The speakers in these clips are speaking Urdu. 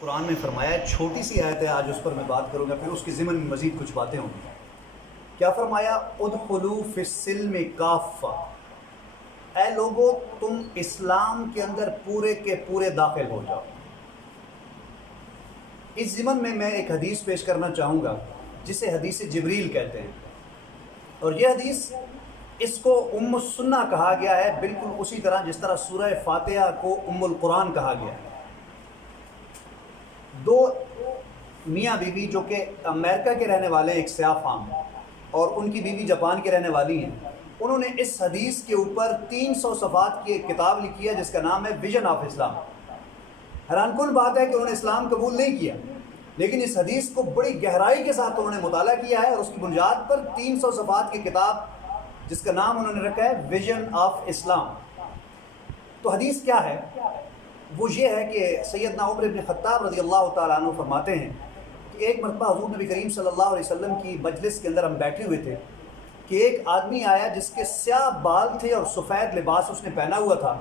قرآن میں فرمایا ہے، چھوٹی سی آیت ہے، آج اس پر میں بات کروں گا، پھر اس کے ضمن میں مزید کچھ باتیں ہوں گی۔ کیا فرمایا؟ ادخلوا فی السلم کافہ، اے لوگو تم اسلام کے اندر پورے کے پورے داخل ہو جاؤ۔ اس ضمن میں ایک حدیث پیش کرنا چاہوں گا جسے حدیث جبریل کہتے ہیں، اور یہ حدیث اس کو ام السنہ کہا گیا ہے، بالکل اسی طرح جس طرح سورہ فاتحہ کو ام القرآن کہا گیا ہے۔ دو میاں بیوی جو کہ امریکہ کے رہنے والے ہیں، ایک سیاہ فام اور ان کی بیوی جاپان کے رہنے والی ہیں، انہوں نے اس حدیث کے اوپر 300 صفحات کی ایک کتاب لکھی ہے جس کا نام ہے ویژن آف اسلام۔ حیران کن بات ہے کہ انہوں نے اسلام قبول نہیں کیا، لیکن اس حدیث کو بڑی گہرائی کے ساتھ انہوں نے مطالعہ کیا ہے، اور اس کی بنیاد پر 300 صفحات کی کتاب جس کا نام انہوں نے رکھا ہے ویژن آف اسلام۔ تو حدیث کیا ہے؟ وہ یہ ہے کہ سیدنا عمر بن خطاب رضی اللہ تعالیٰ عنہ فرماتے ہیں کہ ایک مرتبہ حضور نبی کریم صلی اللہ علیہ وسلم کی مجلس کے اندر ہم بیٹھے ہوئے تھے کہ ایک آدمی آیا جس کے سیاہ بال تھے اور سفید لباس اس نے پہنا ہوا تھا،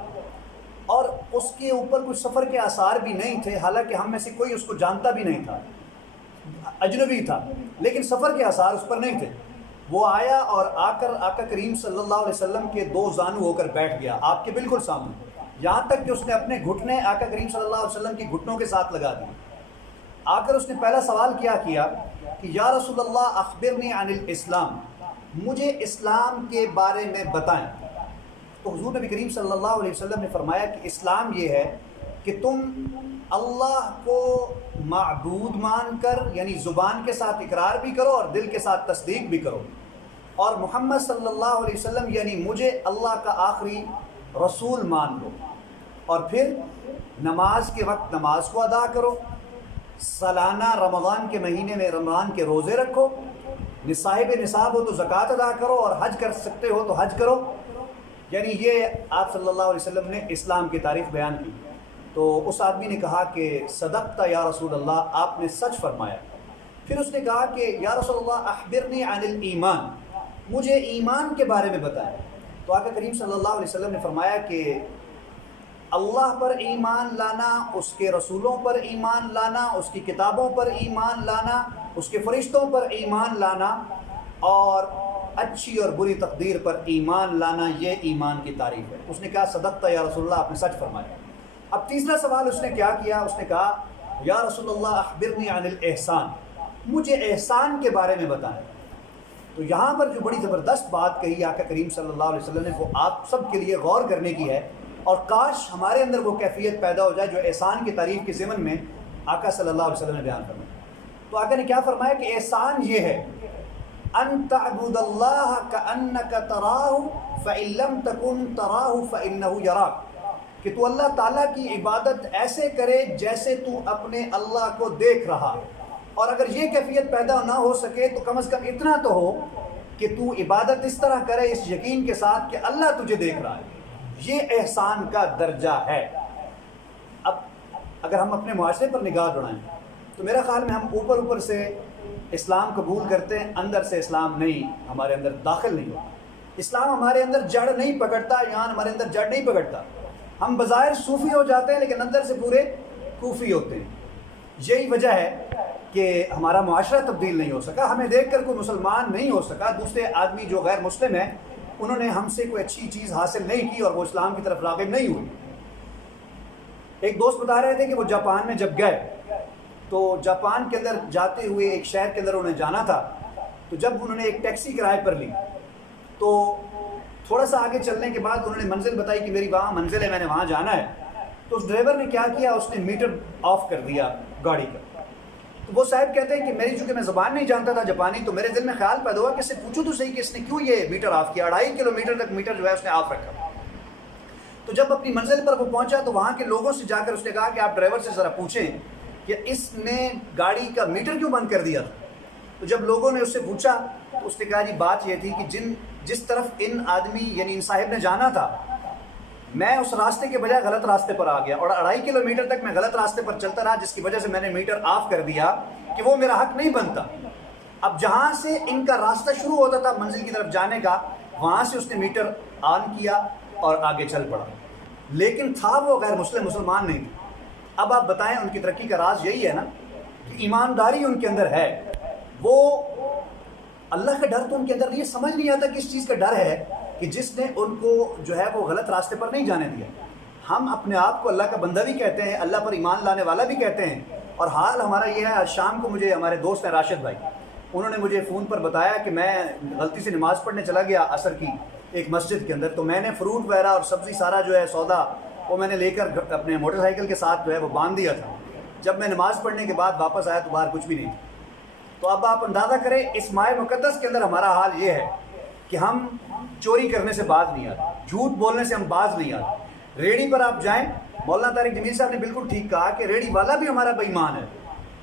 اور اس کے اوپر کچھ سفر کے آثار بھی نہیں تھے، حالانکہ ہم میں سے کوئی اس کو جانتا بھی نہیں تھا، اجنبی تھا، لیکن سفر کے آثار اس پر نہیں تھے۔ وہ آیا اور آ کر آقا کریم صلی اللہ علیہ وسلم کے دو زانو ہو کر بیٹھ گیا آپ کے بالکل سامنے، یہاں تک کہ اس نے اپنے گھٹنے آقا کریم صلی اللہ علیہ وسلم کی گھٹنوں کے ساتھ لگا دیے۔ آ کر اس نے پہلا سوال کیا کہ یا رسول اللہ اخبرنی عن الاسلام، مجھے اسلام کے بارے میں بتائیں۔ تو حضور نبی کریم صلی اللہ علیہ وسلم نے فرمایا کہ اسلام یہ ہے کہ تم اللہ کو معبود مان کر، یعنی زبان کے ساتھ اقرار بھی کرو اور دل کے ساتھ تصدیق بھی کرو، اور محمد صلی اللہ علیہ وسلم یعنی مجھے اللہ کا آخری رسول مان لو، اور پھر نماز کے وقت نماز کو ادا کرو، سالانہ رمضان کے مہینے میں رمضان کے روزے رکھو، صاحب نصاب ہو تو زکوٰۃ ادا کرو، اور حج کر سکتے ہو تو حج کرو۔ یعنی یہ آپ صلی اللہ علیہ وسلم نے اسلام کی تعریف بیان کی۔ تو اس آدمی نے کہا کہ صدقت یا رسول اللہ، آپ نے سچ فرمایا۔ پھر اس نے کہا کہ یا رسول اللہ اخبرنی عن الایمان، مجھے ایمان کے بارے میں بتائیں۔ تو آقا کریم صلی اللہ علیہ وسلم نے فرمایا کہ اللہ پر ایمان لانا، اس کے رسولوں پر ایمان لانا، اس کی کتابوں پر ایمان لانا، اس کے فرشتوں پر ایمان لانا، اور اچھی اور بری تقدیر پر ایمان لانا، یہ ایمان کی تعریف ہے۔ اس نے کہا صدقت یا رسول اللہ، آپ نے سچ فرمایا۔ اب تیسرا سوال اس نے کیا کیا؟ اس نے کہا یا رسول اللہ اخبرنی عن الاحسان، مجھے احسان کے بارے میں بتائیں۔ تو یہاں پر جو بڑی زبردست بات کہی آقا کریم صلی اللہ علیہ وسلم نے، وہ آپ سب کے لیے غور کرنے کی ہے، اور کاش ہمارے اندر وہ کیفیت پیدا ہو جائے جو احسان کی تعریف کے ضمن میں آقا صلی اللہ علیہ وسلم نے بیان فرمایا۔ تو آقا نے کیا فرمایا کہ احسان یہ ہے ان تعبد اللہ کأنک تراہ فإن لم تکن تراہ فإنہ یراک، کہ تو اللہ تعالیٰ کی عبادت ایسے کرے جیسے تو اپنے اللہ کو دیکھ رہا، اور اگر یہ کیفیت پیدا نہ ہو سکے تو کم از کم اتنا تو ہو کہ تو عبادت اس طرح کرے اس یقین کے ساتھ کہ اللہ تجھے دیکھ رہا ہے۔ یہ احسان کا درجہ ہے۔ اب اگر ہم اپنے معاشرے پر نگاہ دوڑائیں تو میرا خیال میں ہم اوپر سے اسلام قبول کرتے ہیں، اندر سے اسلام نہیں ہمارے اندر داخل نہیں ہوتا، اسلام ہمارے اندر جڑ نہیں پکڑتا، یہاں ہمارے اندر جڑ نہیں پکڑتا، ہم بظاہر صوفی ہو جاتے ہیں لیکن اندر سے پورے کوفی ہوتے ہیں۔ یہی وجہ ہے کہ ہمارا معاشرہ تبدیل نہیں ہو سکا، ہمیں دیکھ کر کوئی مسلمان نہیں ہو سکا، دوسرے آدمی جو غیر مسلم ہیں انہوں نے ہم سے کوئی اچھی چیز حاصل نہیں کی اور وہ اسلام کی طرف راغب نہیں ہوئی۔ ایک دوست بتا رہے تھے کہ وہ جاپان میں جب گئے تو جاپان کے اندر جاتے ہوئے ایک شہر کے اندر انہیں جانا تھا، تو جب انہوں نے ایک ٹیکسی کرائے پر لی تو تھوڑا سا آگے چلنے کے بعد انہوں نے منزل بتائی کہ میری وہاں منزل ہے، میں نے وہاں جانا ہے۔ تو اس ڈرائیور نے کیا کیا، اس نے میٹر آف کر دیا گاڑی کا۔ تو وہ صاحب کہتے ہیں کہ میری چونکہ میں زبان نہیں جانتا تھا جاپانی، تو میرے دل میں خیال پیدا ہوا کہ اس سے پوچھوں تو صحیح کہ اس نے کیوں یہ میٹر آف کیا، 2.5 کلومیٹر تک میٹر جو ہے اس نے آف رکھا۔ تو جب اپنی منزل پر وہ پہنچا تو وہاں کے لوگوں سے جا کر اس نے کہا کہ آپ ڈرائیور سے ذرا پوچھیں کہ اس نے گاڑی کا میٹر کیوں بند کر دیا تھا۔ تو جب لوگوں نے اس سے پوچھا تو اس نے کہا جی بات یہ تھی کہ جس طرف ان آدمی یعنی ان صاحب نے جانا تھا، میں اس راستے کے بجائے غلط راستے پر آ گیا، اور 2.5 کلومیٹر تک میں غلط راستے پر چلتا رہا، جس کی وجہ سے میں نے میٹر آف کر دیا کہ وہ میرا حق نہیں بنتا۔ اب جہاں سے ان کا راستہ شروع ہوتا تھا منزل کی طرف جانے کا، وہاں سے اس نے میٹر آن کیا اور آگے چل پڑا، لیکن تھا وہ غیر مسلمان نہیں تھا۔ اب آپ بتائیں ان کی ترقی کا راز یہی ہے نا کہ ایمانداری ان کے اندر ہے، وہ اللہ کا ڈر تو ان کے اندر نہیں ہے، سمجھ نہیں آتا کس چیز کا ڈر ہے کہ جس نے ان کو جو ہے وہ غلط راستے پر نہیں جانے دیا۔ ہم اپنے آپ کو اللہ کا بندہ بھی کہتے ہیں، اللہ پر ایمان لانے والا بھی کہتے ہیں، اور حال ہمارا یہ ہے۔ آج شام کو مجھے ہمارے دوست ہیں راشد بھائی، انہوں نے مجھے فون پر بتایا کہ میں غلطی سے نماز پڑھنے چلا گیا عصر کی ایک مسجد کے اندر، تو میں نے فروٹ وغیرہ اور سبزی سارا جو ہے سودا وہ میں نے لے کر اپنے موٹر سائیکل کے ساتھ جو ہے وہ باندھ دیا تھا۔ جب میں نماز پڑھنے کے بعد واپس آیا تو باہر کچھ بھی نہیں تھا۔ تو اب آپ اندازہ کریں اس ماہ مقدس کے اندر ہمارا حال یہ ہے کہ ہم چوری کرنے سے باز نہیں آتے، جھوٹ بولنے سے ہم باز نہیں آتے۔ ریڑھی پر آپ جائیں، مولانا طارق جمیل صاحب نے بالکل ٹھیک کہا کہ ریڑھی والا بھی ہمارا بے ایمان ہے۔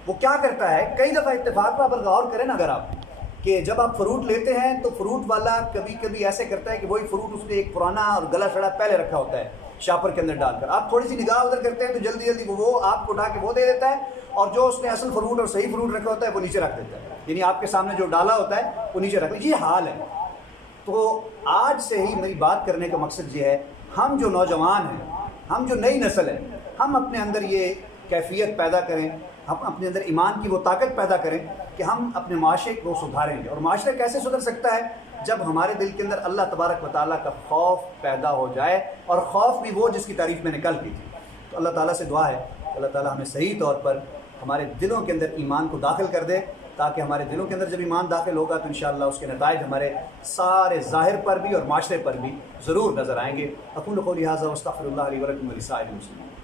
وہ کیا کرتا ہے، کئی دفعہ اتفاق پر غور کریں نا اگر آپ، کہ جب آپ فروٹ لیتے ہیں تو فروٹ والا کبھی کبھی ایسے کرتا ہے کہ وہی فروٹ اس نے ایک پرانا اور گلا سڑا پہلے رکھا ہوتا ہے شاپر کے اندر ڈال کر، آپ تھوڑی سی نگاہ ادھر کرتے ہیں تو جلدی جلدی وہ آپ کو اٹھا کے وہ دے دیتا ہے، اور جو اس نے اصل فروٹ اور صحیح فروٹ رکھا ہوتا ہے وہ نیچے رکھ دیتا ہے، یعنی آپ کے سامنے جو ڈالا ہوتا ہے وہ نیچے رکھ لیجیے۔ یہ حال ہے۔ تو آج سے ہی میری بات کرنے کا مقصد یہ ہے، ہم جو نوجوان ہیں، ہم جو نئی نسل ہے، ہم اپنے اندر یہ کیفیت پیدا کریں، ہم اپنے اندر ایمان کی وہ طاقت پیدا کریں کہ ہم اپنے معاشرے کو سدھاریں گے۔ اور معاشرہ کیسے سدھر سکتا ہے؟ جب ہمارے دل کے اندر اللہ تبارک و تعالیٰ کا خوف پیدا ہو جائے، اور خوف بھی وہ جس کی تعریف میں نے کل کی تھی۔ تو اللہ تعالیٰ سے دعا ہے اللہ تعالیٰ ہمیں صحیح طور پر ہمارے دلوں کے اندر ایمان کو داخل کر دے، تاکہ ہمارے دلوں کے اندر جب ایمان داخل ہوگا تو انشاءاللہ اس کے نتائج ہمارے سارے ظاہر پر بھی اور معاشرے پر بھی ضرور نظر آئیں گے۔ اقول قولی ھذا واستغفر اللہ لی ولکم ولسائر المسلمین۔